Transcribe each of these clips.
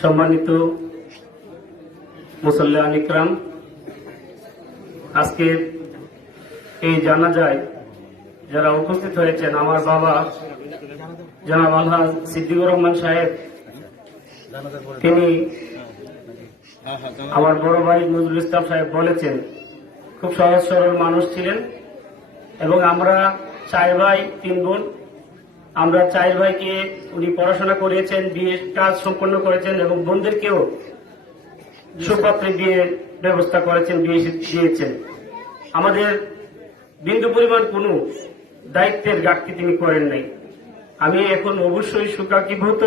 সম্মানিত মুসল্লিয়ান ইকরাম, আজকে এই জানাজায় যারা উপস্থিত হয়েছেন, আমার বাবা জনাব আলহাজ সিদ্দিকুর রহমান সাহেব, তিনি আমার বড় ভাই নজরুল ইসলাম সাহেব বলেছেন খুব সহজ সরল মানুষ ছিলেন এবং আমরা 4 ভাই 3 বোন। আমরা 4 ভাইকে উনি পড়াশোনা করিয়েছেন, বিয়ের কাজ সম্পন্ন করেছেন এবং বোনদেরকেও সুপাত্রে বিয়ের ব্যবস্থা করেছেন, বিয়ে দিয়েছেন। আমাদের বিন্দু পরিমাণ কোনো দায়িত্বের ঘাটতি তিনি করেন নাই। আমি এখন অবশ্যই শোকাকিভূত,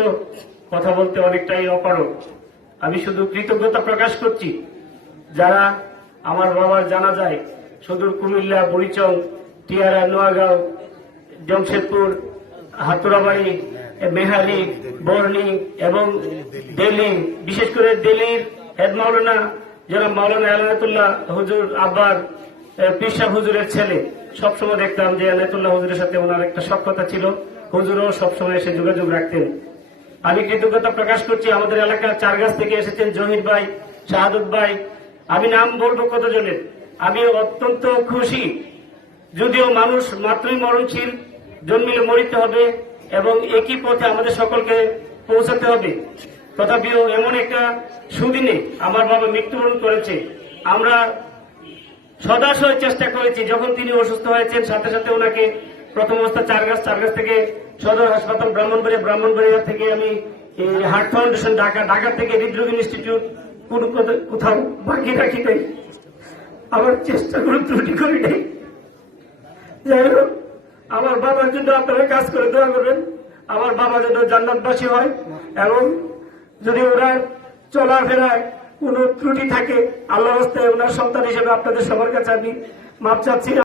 কথা বলতে অনেকটাই অপারগ। আমি শুধু কৃতজ্ঞতা প্রকাশ করছি যারা আমার বাবার জানাজায় সুদূর কুমিল্লা, বুড়িচং, টিয়ারা, নোয়াগাঁও, জমশেদপুর, হাতুরাবাড়ি, মেহারি, বর্নি এবং দিল্লি, বিশেষ করে দিল্লির হেড মাওলানা জনাব মাওলানা এনায়েতুল্লাহ হুজুর আব্বার পীর সাহেব হুজুরের ছেলে। সবসময় দেখতাম যে এনায়েতুল্লাহ হুজুরের সাথে ওনার একটা সখ্যতা ছিল, হুজুরও সবসময় এসে যোগাযোগ রাখতেন। আমি কৃতজ্ঞতা প্রকাশ করছি আমাদের এলাকার চারগাছ থেকে এসেছেন জহির ভাই, শাহাদত ভাই, আমি নাম বলবো কতজনের। আমি অত্যন্ত খুশি, যদিও মানুষ মাত্রই মরণশীল, জন্মিলে মরিতে হবে এবং একই পথে আমাদের সকলকে পৌঁছাতে হবে। তথাপিও এমন একটা সুদিনে আমার বাবা মৃত্যুবরণ করেছে। আমরা সদাশয় চেষ্টা করেছি, যখন তিনি অসুস্থ হয়েছেন সাথে সাথে ওনাকে প্রথম অবস্থা চারগাছ থেকে সদর হাসপাতাল ব্রাহ্মণবাড়িয়া থেকে আমি হার্ট ফাউন্ডেশন ঢাকা থেকে হৃদরোগ ইনস্টিটিউট, কোথাও বাকি রাখি নাই, আমার চেষ্টা করে ত্রুটি করি নাই। যাই হোক, আমার বাবার জন্য আপনারা কাজ করে দোয়া করবেন, আমার বাবা যেন জান্নাতবাসী হয় এবং যদি ওনার চলাফেরায় কোন ত্রুটি থাকে, আল্লাহর রাস্তায় ওনার সন্তান হিসেবে আপনাদের সবার কাছে আমি মাপ চাচ্ছি।